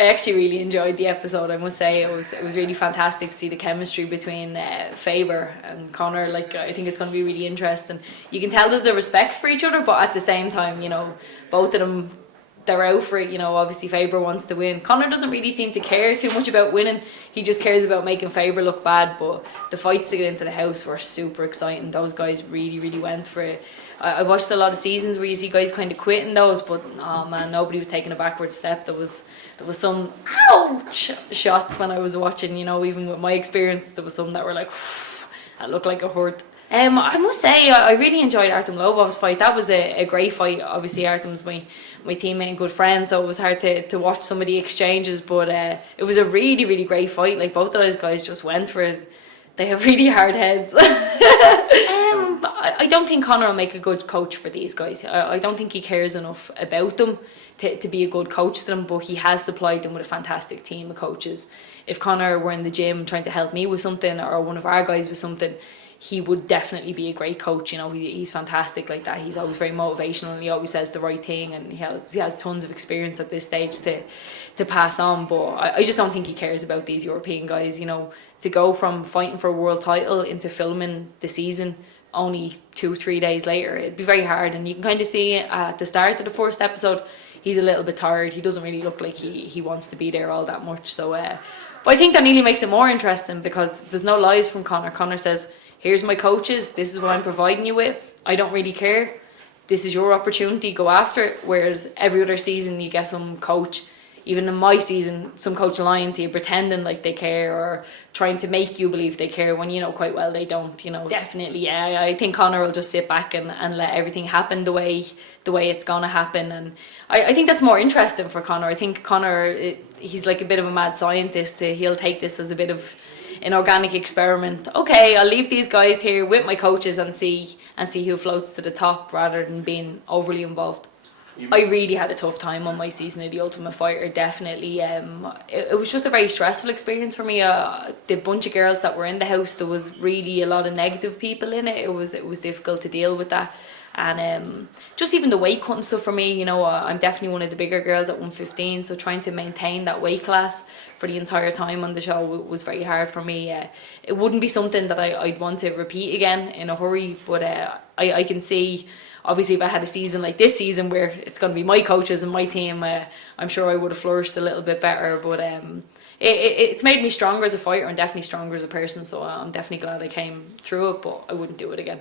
I actually really enjoyed the episode. I must say it was really fantastic to see the chemistry between Faber and Conor. Like, I think it's going to be really interesting. You can tell there's a respect for each other, but at the same time, you know, both of them, they're out for it. You know, obviously Faber wants to win. Conor doesn't really seem to care too much about winning. He just cares about making Faber look bad. But the fights to get into the house were super exciting. Those guys really went for it. I watched a lot of seasons where you see guys kind of quitting those, but oh man, nobody was taking a backward step. There was some ouch shots when I was watching, you know, even with my experience, there was some that were like, that looked like a hurt. I must say, I really enjoyed Artem Lobov's fight. That was a great fight. Obviously, Artem's my teammate and good friend, so it was hard to watch some of the exchanges, but it was a really great fight. Like, both of those guys just went for it. They have really hard heads. I don't think Conor will make a good coach for these guys. I don't think he cares enough about them to be a good coach to them, but he has supplied them with a fantastic team of coaches. If Conor were in the gym trying to help me with something, or one of our guys with something, he would definitely be a great coach. You know, he's fantastic like that. He's always very motivational, and he always says the right thing, and he has tons of experience at this stage to pass on. But I just don't think he cares about these European guys. You know, to go from fighting for a world title into filming the season only 2-3 days later, it'd be very hard. And you can kind of see at the start of the first episode, he's a little bit tired. He doesn't really look like he wants to be there all that much. So, but I think that nearly makes it more interesting, because there's no lies from Conor. Conor says, here's my coaches, this is what I'm providing you with. I don't really care. This is your opportunity, go after it. Whereas every other season you get some coach, even in my season, some coach lying to you, pretending like they care, or trying to make you believe they care when you know quite well they don't. You know, definitely, yeah. I think Conor will just sit back and let everything happen the way it's gonna happen, and I think that's more interesting for Conor. I think Conor, he's like a bit of a mad scientist. He'll take this as a bit of an organic experiment. Okay, I'll leave these guys here with my coaches and see who floats to the top, rather than being overly involved. I really had a tough time on my season of The Ultimate Fighter, definitely. It was just a very stressful experience for me. The bunch of girls that were in the house, there was really a lot of negative people in it. It was difficult to deal with that. And just even the weight cutting stuff for me, you know, I'm definitely one of the bigger girls at 115, so trying to maintain that weight class for the entire time on the show was very hard for me. It wouldn't be something that I'd want to repeat again in a hurry, but I can see, obviously, if I had a season like this season where it's going to be my coaches and my team, I'm sure I would have flourished a little bit better. But it's made me stronger as a fighter and definitely stronger as a person, so I'm definitely glad I came through it, but I wouldn't do it again.